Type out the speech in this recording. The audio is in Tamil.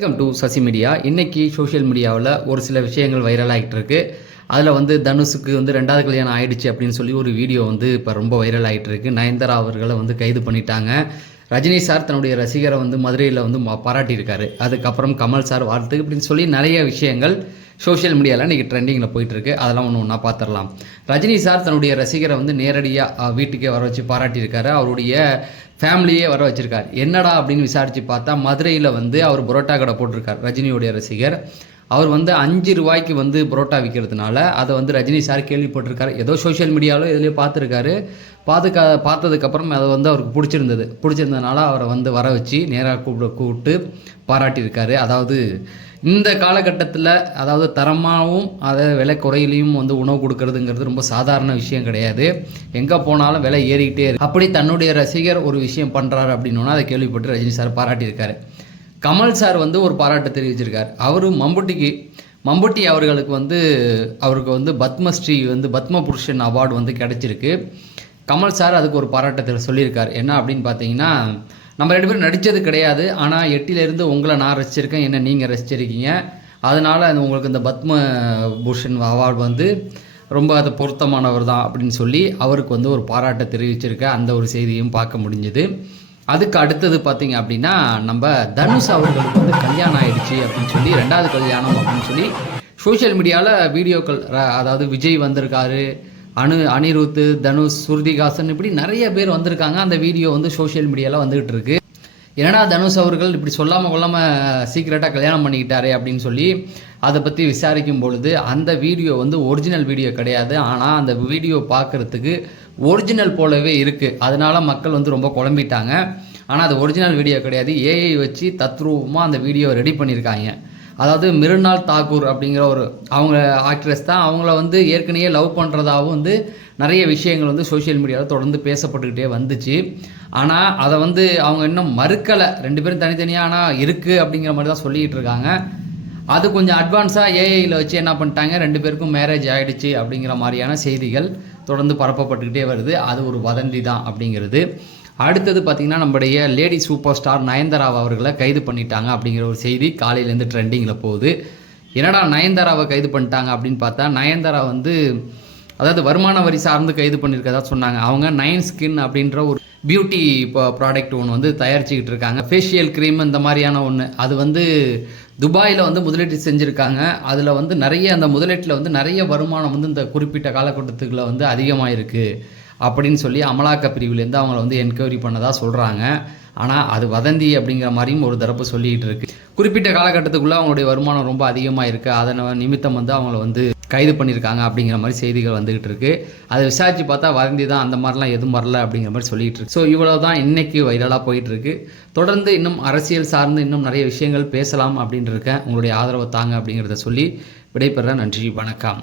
Welcome to Sasi media. இன்றைக்கி சோஷியல் மீடியாவில் ஒரு சில விஷயங்கள் வைரல் ஆகிட்டு இருக்கு. அதில் தனுஷுக்கு ரெண்டாவது கல்யாணம் ஆயிடுச்சு அப்படின்னு சொல்லி ஒரு வீடியோ இப்போ ரொம்ப வைரல் ஆகிட்டு இருக்கு. நயன்தாரா அவர்களை கைது பண்ணிட்டாங்க. ரஜினி சார் தன்னுடைய ரசிகரை மதுரையில் பாராட்டியிருக்காரு. அதுக்கப்புறம் கமல் சார் வாழ்த்து இப்படின்னு சொல்லி நிறைய விஷயங்கள் சோஷியல் மீடியாவில் இன்றைக்கி ட்ரெண்டிங்கில் போயிட்டுருக்கு. அதெல்லாம் ஒன்றா பார்த்துடலாம். ரஜினி சார் தன்னுடைய ரசிகரை நேரடியாக வீட்டுக்கே வர வச்சு பாராட்டியிருக்காரு. அவருடைய ஃபேமிலியே வர வச்சுருக்கார். என்னடா அப்படின்னு விசாரித்து பார்த்தா மதுரையில் அவர் புரோட்டா கடை போட்டிருக்கார். ரஜினியோடைய ரசிகர் அவர் 5 ரூபாய்க்கு புரோட்டா விற்கிறதுனால அதை ரஜினி சார் கேள்விப்பட்டிருக்காரு. ஏதோ சோஷியல் மீடியாவில் இதுலேயே பார்த்துருக்காரு. பார்த்ததுக்கப்புறம் அதை அவருக்கு பிடிச்சிருந்ததுனால அவரை வர வச்சு நேராக கூப்பிட்டு பாராட்டியிருக்காரு. அதாவது இந்த காலகட்டத்தில் தரமாகவும் அதை விலை குறையிலையும் உணவு கொடுக்கறதுங்கிறது ரொம்ப சாதாரண விஷயம் கிடையாது. எங்கே போனாலும் விலை ஏறிக்கிட்டே இருக்கு. அப்படி தன்னுடைய ரசிகர் ஒரு விஷயம் பண்ணுறாரு அப்படின்னா அதை கேள்விப்பட்டு ரஜினி சார் பாராட்டியிருக்காரு. கமல் சார் ஒரு பாராட்டு தெரிவிச்சிருக்கார். அவர் மம்புட்டி அவர்களுக்கு அவருக்கு பத்மஸ்ரீ பத்ம புருஷன் அவார்டு கிடைச்சிருக்கு. கமல் சார் அதுக்கு ஒரு பாராட்டத்தில் சொல்லியிருக்கார். என்ன அப்படின்னு பார்த்தீங்கன்னா, நம்ம 2 பேரும் நடித்தது கிடையாது, ஆனால் 8லேருந்து உங்களை நான் ரசிச்சிருக்கேன், என்ன நீங்கள் ரசிச்சிருக்கீங்க, அதனால் உங்களுக்கு இந்த பத்ம பூஷன் அவார்டு ரொம்ப அது பொருத்தமானவர் தான் அப்படின்னு சொல்லி அவருக்கு ஒரு பாராட்டை தெரிவிச்சிருக்க அந்த ஒரு செய்தியும் பார்க்க முடிஞ்சுது. அதுக்கு அடுத்தது பார்த்தீங்க அப்படின்னா, நம்ம தனுஷ் அவர்களுக்கு கல்யாணம் ஆயிடுச்சு அப்படின்னு சொல்லி 2வது கல்யாணம் அப்படின்னு சொல்லி சோஷியல் மீடியாவில் வீடியோக்கள், அதாவது விஜய் வந்திருக்காரு, அனிருத், தனுஷ், ஸ்ருதிஹாசன் இப்படி நிறைய பேர் வந்திருக்காங்க. அந்த வீடியோ சோஷியல் மீடியாவில் வந்துகிட்டு இருக்கு. என்னடா தனுஷ் அவர்கள் இப்படி சொல்லாமல் கொள்ளாமல் சீக்கிரட்டாக கல்யாணம் பண்ணிக்கிட்டாரே அப்படின்னு சொல்லி அதை பற்றி விசாரிக்கும் பொழுது அந்த வீடியோ ஒரிஜினல் வீடியோ கிடையாது. ஆனால் அந்த வீடியோ பார்க்குறதுக்கு ஒரிஜினல் போலவே இருக்குது. அதனால் மக்கள் ரொம்ப குழம்பிட்டாங்க. ஆனால் அது ஒரிஜினல் வீடியோ கிடையாது. ஏஐ வச்சு தத்ரூபமாக அந்த வீடியோ ரெடி பண்ணியிருக்காங்க. அதாவது மிருனால் தாக்கூர் அப்படிங்கிற அவங்க ஆக்ட்ரஸ் தான். அவங்கள ஏற்கனவே லவ் பண்ணுறதாகவும் நிறைய விஷயங்கள் சோஷியல் மீடியாவில் தொடர்ந்து பேசப்பட்டுக்கிட்டே வந்துச்சு. ஆனால் அதை அவங்க இன்னும் மறுக்கலை. 2 பேரும் தனித்தனியாக ஆனால் இருக்குது அப்படிங்கிற மாதிரி தான் சொல்லிக்கிட்டு இருக்காங்க. அது கொஞ்சம் அட்வான்ஸாக ஏஐயில் வச்சு என்ன பண்ணிட்டாங்க, 2 பேருக்கும் மேரேஜ் ஆகிடுச்சு அப்படிங்கிற மாதிரியான செய்திகள் தொடர்ந்து பரப்பப்பட்டுக்கிட்டே வருது. அது ஒரு வதந்தி தான் அப்படிங்கிறது. அடுத்தது பார்த்திங்கன்னா, நம்முடைய லேடி சூப்பர் ஸ்டார் நயன்தாரா அவர்களை கைது பண்ணிட்டாங்க அப்படிங்கிற ஒரு செய்தி காலையிலேருந்து ட்ரெண்டிங்கில் போகுது. என்னடா நயன்தாராவை கைது பண்ணிட்டாங்க அப்படின்னு பார்த்தா, நயன்தாரா அதாவது வருமான வரி சார்ந்து கைது பண்ணியிருக்கதா சொன்னாங்க. அவங்க 9 ஸ்கின் அப்படின்ற ஒரு பியூட்டி ப்ராடக்ட் ஒன்று தயாரிச்சுக்கிட்டு இருக்காங்க. ஃபேஷியல் க்ரீம் இந்த மாதிரியான ஒன்று. அது துபாயில் முதலீட்டு செஞ்சுருக்காங்க. அதில் நிறைய அந்த முதலீட்டில் நிறைய வருமானம் இந்த குறிப்பிட்ட காலகட்டத்துக்குள்ள அதிகமாக இருக்குது அப்படின்னு சொல்லி அமலாக்க பிரிவுலேருந்து அவங்கள என்கொயரி பண்ணதாக சொல்கிறாங்க. ஆனால் அது வதந்தி அப்படிங்கிற மாதிரியும் ஒரு தரப்பு சொல்லிகிட்டு இருக்கு. குறிப்பிட்ட காலகட்டத்துக்குள்ளே அவங்களுடைய வருமானம் ரொம்ப அதிகமாக இருக்குது, அதனை நிமித்தம் அவங்கள கைது பண்ணியிருக்காங்க அப்படிங்கிற மாதிரி செய்திகள் வந்துகிட்டு இருக்கு. அதை விசாரித்து பார்த்தா வதந்தி தான், அந்த மாதிரிலாம் எதுவும் வரல அப்படிங்கிற மாதிரி சொல்லிகிட்டு இருக்கு. ஸோ இவ்வளோ தான் இன்றைக்கி வைரலாக போயிட்டு இருக்கு. தொடர்ந்து இன்னும் அரசியல் சார்ந்து இன்னும் நிறைய விஷயங்கள் பேசலாம் அப்படின்ட்டு இருக்கேன். உங்களுடைய ஆதரவை தாங்க அப்படிங்கிறத சொல்லி விடைபெற. நன்றி, வணக்கம்.